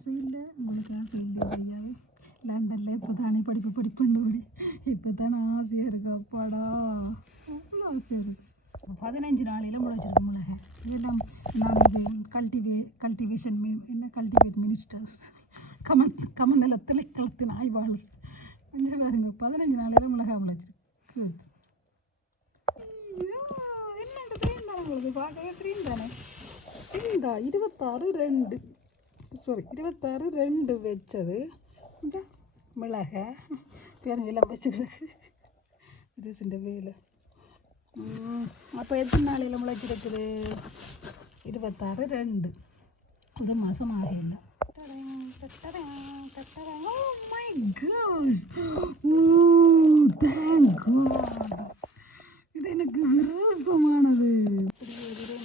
ஆசை இல்லை, உங்களுக்கு ஆசை இல்லை தெரியாது. லண்டனில் இப்போ தானே படிப்புன்னு ஓடி இப்போ தானே ஆசையாக இருக்கு. அப்பாடா அவ்வளோ ஆசையாக இருக்குது. 15 நாளையில் முளைச்சிருக்கு மிளகை. இதெல்லாம் நான் இது கல்டிவேஷன் என்ன கல்டிவேட் மினிஸ்டர்ஸ் கமநல திணைக்களத்தின் ஆய்வாளர் கொஞ்சம் பாருங்க. 15 நாளையில் மிளகா முளைச்சிருக்கு. என்னென்ன தெரியும் தானே உங்களுக்கு, பார்க்கவே தெரியும் தானே. இந்த 26/2 வச்சது இந்த மிளகை பேருங்கெல்லாம் வச்சுக்கிடுக்கு இந்த வேலை. அப்போ எத்தனை நாளையில் முளைச்சிருக்குது? 26/2 ஒரு மாதம் ஆகல. Oh my gosh! Oh, thank God! இது எனக்கு விருப்பமானது. இப்படி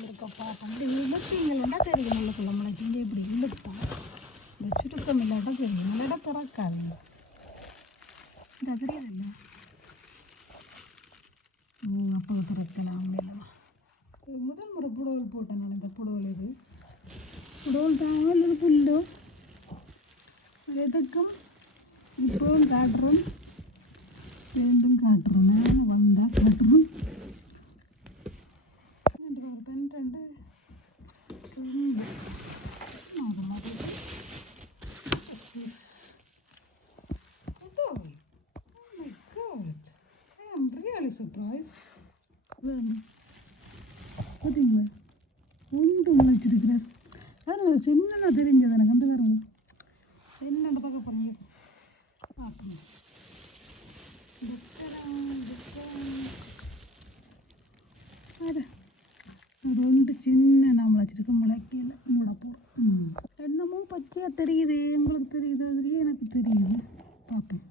இருக்கப்பா அப்படி இழுத்தீங்களா தெரியும். நல்லக்குள்ள முளைச்சிங்க இப்படி இழுத்தா இந்த சுருக்கம் இல்லாட்டா தெரியும். இல்லாட்டா திறக்காது. இந்த தெரியாதுல்ல. அப்போ திறக்கலாம். இல்லைவா முதல் முறை புடவல் போட்டேன் நான். இந்த புடவல் இது புடவல் தான் அல்லது புல்லோ எதுக்கும் இப்போவும் காட்டுறோம், ரெண்டும் காட்டுறோம், வந்தால் காட்டுறோம். 2 சர்ப்ரைஸ் பார்த்தீங்களா? ஒன்று முளைச்சிருக்கிறார். அது சின்ன தெரிஞ்சது எனக்கு. அந்த பாருங்க என்னென்ன பார்க்க போறீங்க பார்க்கணும். ரெண்டு சின்ன நான் முளைச்சிருக்கு. முளைக்கல மூட போகிறோம். என்னமோ பச்சையாக தெரியுது. உங்களுக்கு தெரியுது? அதுலேயே எனக்கு தெரியுது. பார்ப்போம்.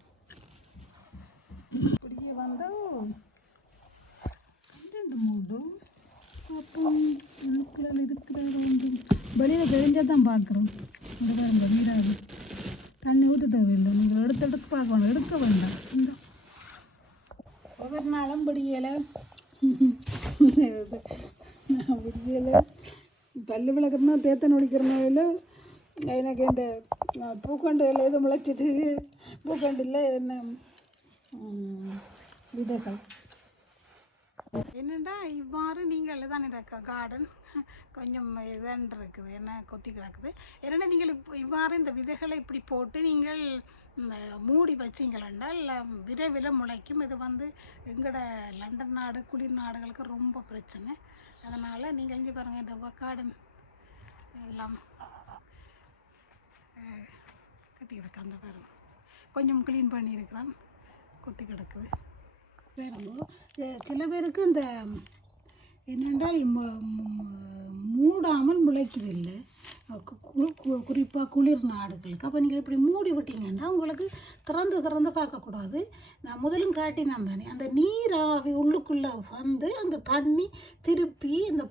இப்படியே வந்தால் 2 3 அப்புறம் இருக்கிற வந்து வெளியில் தெரிஞ்சால் தான் பார்க்குறோம். இந்த பாருங்க நீராது தண்ணி ஊற்ற தேவையில்லை. நீங்கள் எடுத்து பார்க்கணும், எடுக்க வேண்டாம். இந்த ஒவ்வொரு நாளும் பிடிக்கலை பல்லு விளக்குறனா தேத்தன் ஒழிக்கிறனால எனக்கு இந்த பூக்கண்டு எது முளைச்சிட்டு பூக்கண்டில் என்ன விதைகள் என்னென்னா இவ்வாறு நீங்கள் தான் இருக்க கார்டன் கொஞ்சம் இதன்று இருக்குது, என்ன கொத்தி கிடக்குது. என்னென்னா நீங்கள் இவ்வாறு இந்த விதைகளை இப்படி போட்டு நீங்கள் இந்த மூடி வச்சிங்களென்றால் விரைவில் முளைக்கும். இது வந்து எங்களோட லண்டன் நாடு குளிர் நாடுகளுக்கு ரொம்ப பிரச்சனை. அதனால் நீங்கள் இங்கே பாருங்கள், இந்த கார்டன் எல்லாம் கட்டியிருக்கு. அந்த பாருங்க கொஞ்சம் க்ளீன் பண்ணியிருக்கிறான், கொத்தி கிடக்குது. சில பேருக்கு இந்த என்னென்றால் மூடாமல் முளைக்குதில்லை, குறிப்பாக குளிர் நாடுகளுக்கு. அப்போ நீங்கள் இப்படி மூடி விட்டீங்கன்னா உங்களுக்கு திறந்து பார்க்கக்கூடாது. நான் முதலும் காட்டினேன் தானே, அந்த நீராவி உள்ளுக்குள்ளே வந்து அந்த தண்ணி திருப்பி இந்த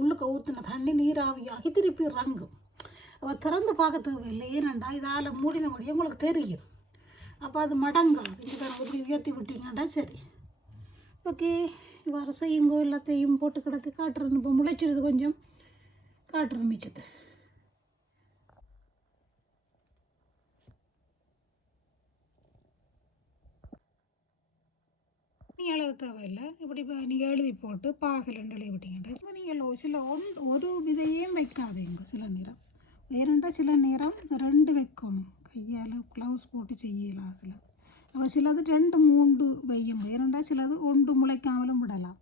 உள்ளுக்கு ஊற்றின தண்ணி நீராவியாகி திருப்பி இறங்கும். அப்போ திறந்து பார்க்க தேவையில்லை. ஏனண்டா இதால் மூடினபடியே உங்களுக்கு தெரியும். அப்போ அது மடங்காது. இங்கே இப்படி உயர்த்தி விட்டீங்கன்னா சரி. ஓகே, இவ்வாறு செய்யுங்கோ. எல்லாத்தையும் போட்டு கிடக்கு காட்டுறேன். இப்போ முளைச்சிடுது, கொஞ்சம் காட்டுறேன் மிச்சத்தை. நீங்கள் எழுத தேவையில்லை. இப்படி நீங்கள் எழுதி போட்டு பாகலன்னு எழுதி விட்டீங்கன்னா நீங்கள் சில ஒரு விதையும் வைக்காதீங்க. சில நேரம் வேறுண்டா சில நேரம் 2 வைக்கணும். கையால் க்ளவுஸ் போட்டு செய்யலாம். சிலது 2 3 வையும். ஏனெண்டா சிலது 1 முளைக்காமலும் விடலாம்.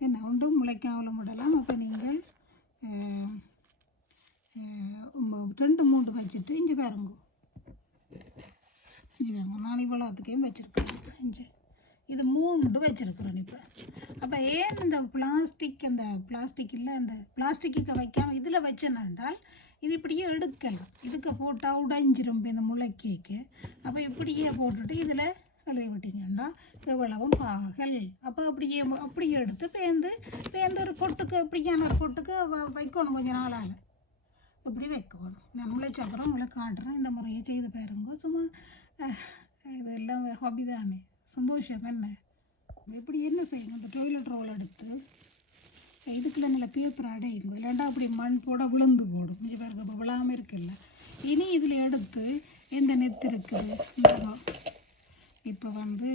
என்ன 1 முளைக்காமலும் விடலாம். அப்போ நீங்கள் 2 3 வச்சுட்டு இங்கே பாருங்க. நான் இவ்வளோத்துக்கையும் வச்சுருக்கேன். இது 3 வச்சுருக்குறேன் இப்போ. அப்போ ஏன் இந்த பிளாஸ்டிக் இல்லை, அந்த பிளாஸ்டிக்கு வைக்காமல் இதில் வச்சேனென்றால் இது இப்படியே எடுக்கலாம். இதுக்கு போட்டால் உடைஞ்சிரும் இந்த முளைக்கேக்கு. அப்போ இப்படியே போட்டுட்டு இதில் எழுதி விட்டீங்கன்னா எவ்வளவும் பாகல். அப்போ அப்படியே எடுத்து பேந்து ஒரு பொட்டுக்கு இப்படியான ஒரு பொட்டுக்கு வைக்கணும். கொஞ்சம் நாளால் இப்படி வைக்கணும். நான் முளைச்ச அப்புறம் உங்களை காட்டுறேன். இந்த முறையை செய்து பாருங்க. சும்மா இதெல்லாம் ஹாபி தானே, சந்தோஷம். என்ன இப்படி என்ன செய்யுங்க, இந்த டாய்லெட் ரோல் எடுத்து இதுக்குள்ள நல்ல பேப்பர் அடையுங்க. இல்லாண்டா அப்படி மண் போட விழுந்து போடும். கொஞ்சம் பாருங்க, இப்போ விழாமல் இருக்குல்ல. இனி இதில் எடுத்து எந்த நெத்து இருக்குது இப்போ வந்து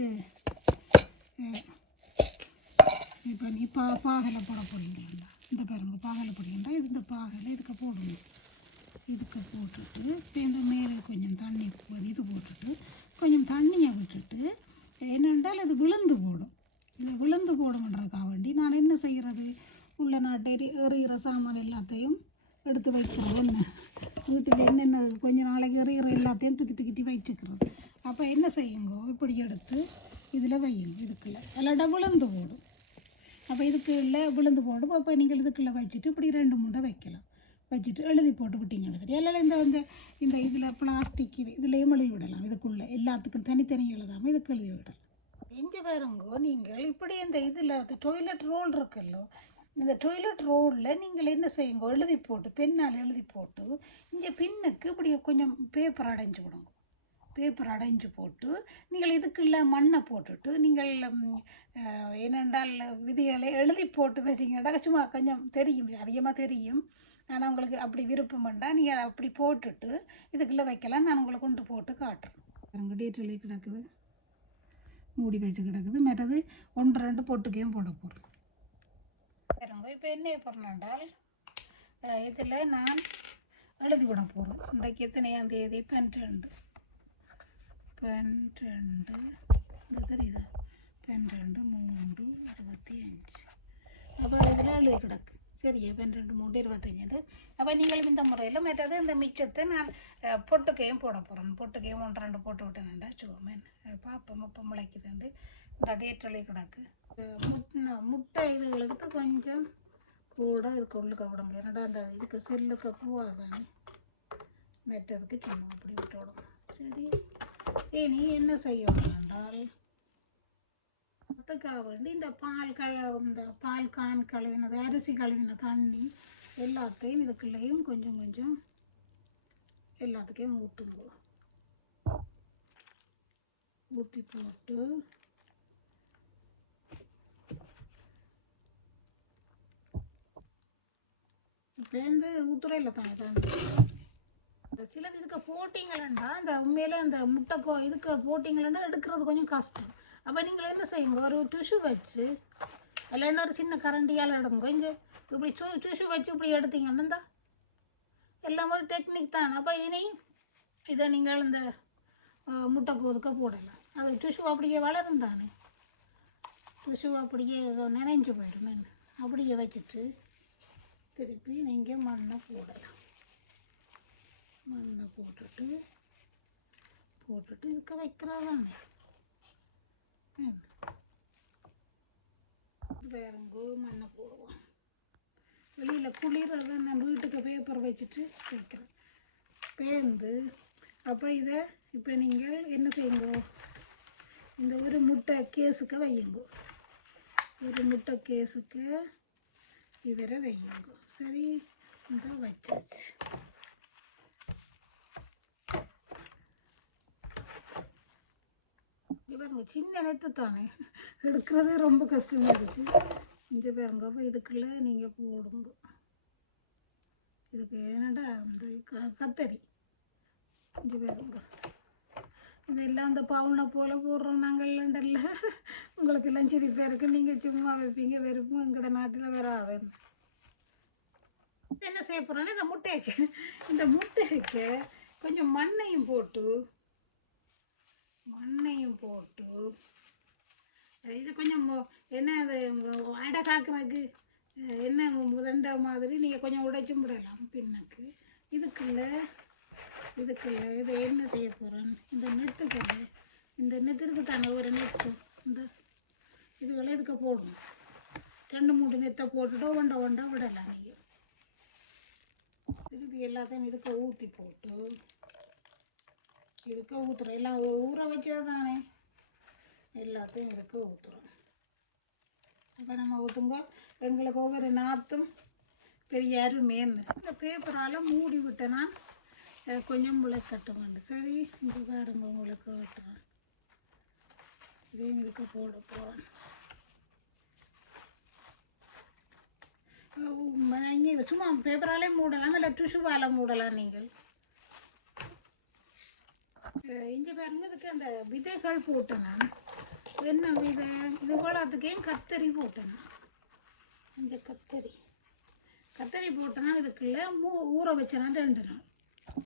இப்போ நீ பாகலை போட போடுறீங்களா இந்த பாருங்க பாகலை போடுறீங்களா இது இந்த பாகலை இதுக்கு போடணும் இதுக்கு போட்டுட்டு இப்போ இந்த மேலே கொஞ்சம் தண்ணி இது போட்டுட்டு கொஞ்சம் தண்ணியை விட்டுட்டு என்னென்றால் அது விழுந்து போடும் இல்லை விழுந்து போடும்ன்றதுக்காக வேண்டி நான் என்ன செய்கிறது உள்ள நாட்டை எறிகிற சாமான் எல்லாத்தையும் எடுத்து வைக்கிறது என்ன வீட்டில் என்னென்ன கொஞ்சம் நாளைக்கு எறிகிற எல்லாத்தையும் தூக்கி வச்சுக்கிறது அப்போ என்ன செய்யுங்க இப்படி எடுத்து இதில் வையுங்க இதுக்குள்ளே இல்லாட்டா விழுந்து போடும் அப்போ இதுக்குள்ளே விழுந்து போடும் அப்போ நீங்கள் இதுக்குள்ளே வச்சுட்டு இப்படி 2 வைக்கலாம் வச்சுட்டு எழுதி போட்டு விட்டீங்கன்னு தெரியும் எல்லாம் இந்த இதில் பிளாஸ்டிக் இதுலேயும் எழுதி விடலாம் இதுக்குள்ளே எல்லாத்துக்கும் தனித்தனி எழுதாமல் இதுக்கு எழுதி விடலாம் இங்கே பாருங்கோ நீங்கள் இப்படி இந்த இதில் டொய்லெட் ரோல் இருக்குல்லோ இந்த டொய்லெட் ரோலில் நீங்கள் என்ன செய்யுங்க எழுதி போட்டு பெண்ணால் எழுதி போட்டு இங்கே பின்னுக்கு இப்படி கொஞ்சம் பேப்பர் அடைஞ்சு விடுங்க பேப்பர் அடைஞ்சு போட்டு நீங்கள் இதுக்குள்ள மண்ணை போட்டுட்டு நீங்கள் என்னென்றால் விதிகளை எழுதி போட்டு வச்சிங்கன்னா சும்மா கொஞ்சம் தெரியும் அதிகமாக தெரியும் ஆனால் உங்களுக்கு அப்படி விருப்பம் வேண்டாம் நீங்கள் அதை அப்படி போட்டுட்டு இதுக்குள்ளே வைக்கலாம் நான் உங்களை கொண்டு போட்டு காட்டுறேன் பாருங்க டீட்டெயிலே கிடக்குது மூடி வச்சு கிடக்குது மற்றது 1-2 பொட்டுக்கையும் போட போகிறோம் பாருங்க இப்போ என்ன பண்ணாண்டால் இதில் நான் எழுதி விட போகிறோம் இன்றைக்கு எத்தனையாம் தேதி 12 இது தெரியுது 12/3/25 அப்போ இதில் எழுதி கிடக்கு சரியா 12/3/25 அப்போ நீங்களும் இந்த முறையில் மற்றது இந்த மிச்சத்தை நான் பொட்டுக்கையும் போட போகிறேன் பொட்டுக்கையும் 1-2 போட்டு விட்டேன்டா சுவமேன் பாப்பம் இப்போ முளைக்குதுண்டு இந்த டேட் எழுதி கிடக்கு முட்டை இதுகளுக்கு கொஞ்சம் கூட இதுக்கு உள்ளுக்க விடுங்க என்னடா அந்த இதுக்கு செல்லுக்கு பூவாதானே மெட்டதுக்கு சும்மா அப்படி விட்டு விடுங்க சரி இனி என்ன செய்யணும் என்றால் அதுக்காக வேண்டி இந்த பால் கான் கழுவினது அரிசி கழுவின தண்ணி எல்லாத்தையும் இதுக்குள்ளேயும் கொஞ்சம் கொஞ்சம் எல்லாத்துக்கையும் ஊற்றுங்க ஊற்றி போட்டு இப்போ இந்த ஊத்துறையில் தானே சிலது இதுக்கு போட்டிங்களா இந்த உண்மையில அந்த முட்டைக்கோ இதுக்கு போட்டிங்களா எடுக்கிறது கொஞ்சம் கஷ்டம் அப்போ நீங்கள் என்ன செய்யுங்க ஒரு டிஷ்யூ வச்சு இல்லைன்னா ஒரு சின்ன கரண்டியால் எடுங்க இங்கே இப்படி டிஷ்யூ வச்சு இப்படி எடுத்தீங்கன்னா எல்லாம் ஒரு டெக்னிக் தான் அப்போ இனி இதை நீங்கள் இந்த முட்டைக்கோதுக்க போடலாம் அது டிஷ்யூ அப்படியே வளரும் தானே டிஷ்யூ அப்படியே நினைஞ்சு போயிடும் அப்படியே வச்சுட்டு திருப்பி நீங்கள் மண்ணை போடலாம் மண்ணை போட்டுட்டு இதுக்கு வைக்கிறதானே வேறங்கோ மண்ணை போடுவோம் வெளியில் குளிர்றதை நான் வீட்டுக்கு பேப்பர் வச்சுட்டு வைக்கிறேன் பேர்ந்து அப்போ இதை இப்போ நீங்கள் என்ன செய்யுங்க இந்த ஒரு முட்டை கேஸுக்கு வையுங்க ஒரு முட்டை கேஸுக்கு இவரை வையுங்க சரி இந்த வச்சாச்சு பாருங்க சின்ன நேற்று தானே எடுக்கிறதே ரொம்ப கஷ்டமாக இருக்குது இங்கே பாருங்க அப்போ இதுக்குள்ளே நீங்கள் போடுங்க இதுக்கு என்னடா இந்த கத்தரி இங்கே பாருங்க இதெல்லாம் அந்த பவுனை போல் போடுறோம் நாங்கள்ல உங்களுக்கு எல்லாம் சிரிப்பாக இருக்குது நீங்கள் சும்மா வைப்பீங்க வெறுப்பும் எங்களோட நாட்டில் வராது என்ன செய்ய போகிறோன்னா இந்த முட்டைக்கு கொஞ்சம் மண்ணையும் போட்டு இது கொஞ்சம் என்ன அது அடை காக்கிறதுக்கு என்ன முதண்ட மாதிரி நீங்கள் கொஞ்சம் உடைச்சும் விடலாம் பின்னுக்கு இதுக்குள்ளே இதை என்ன செய்ய போகிறேன் இந்த நெட்டுக்கு தானே ஒரு நெட்டு இந்த இதுகளை இதுக்கு போடணும் 2-3 நெத்தை போட்டுட்டு ஒண்டை விடலாம் நீங்கள் திருப்பி எல்லாத்தையும் இதுக்கு ஊற்றி போட்டு இதுக்கு ஊற்றுறோம் எல்லாம் ஊற வச்சது தானே எல்லாத்தையும் இதுக்கு ஊற்றுறோம் அப்போ நம்ம ஊற்றுங்க எங்களுக்கு ஒவ்வொரு நாற்றும் பெரிய அருமைன்னு இந்த பேப்பரால் மூடி விட்டேன்னா கொஞ்சம் முளைக்கட்டும் சரி இங்கே பாருங்க உங்களுக்கு ஊற்றுறேன் இதையும் இதுக்கு போட போகிறேன் இங்கே சும்மா பேப்பராலே மூடலாம் இல்லை டிஷ்யூவால் மூடலாம் நீங்கள் இங்கே பாருங்க, இதுக்கு அந்த விதைகள் போட்டேன் நான். என்ன விதை இது போலத்துக்கேயும் கத்தரி போட்டேன். இந்த கத்தரி போட்டேன்னா இதுக்குள்ள ஊற வச்சேன்னா 2 நாள்.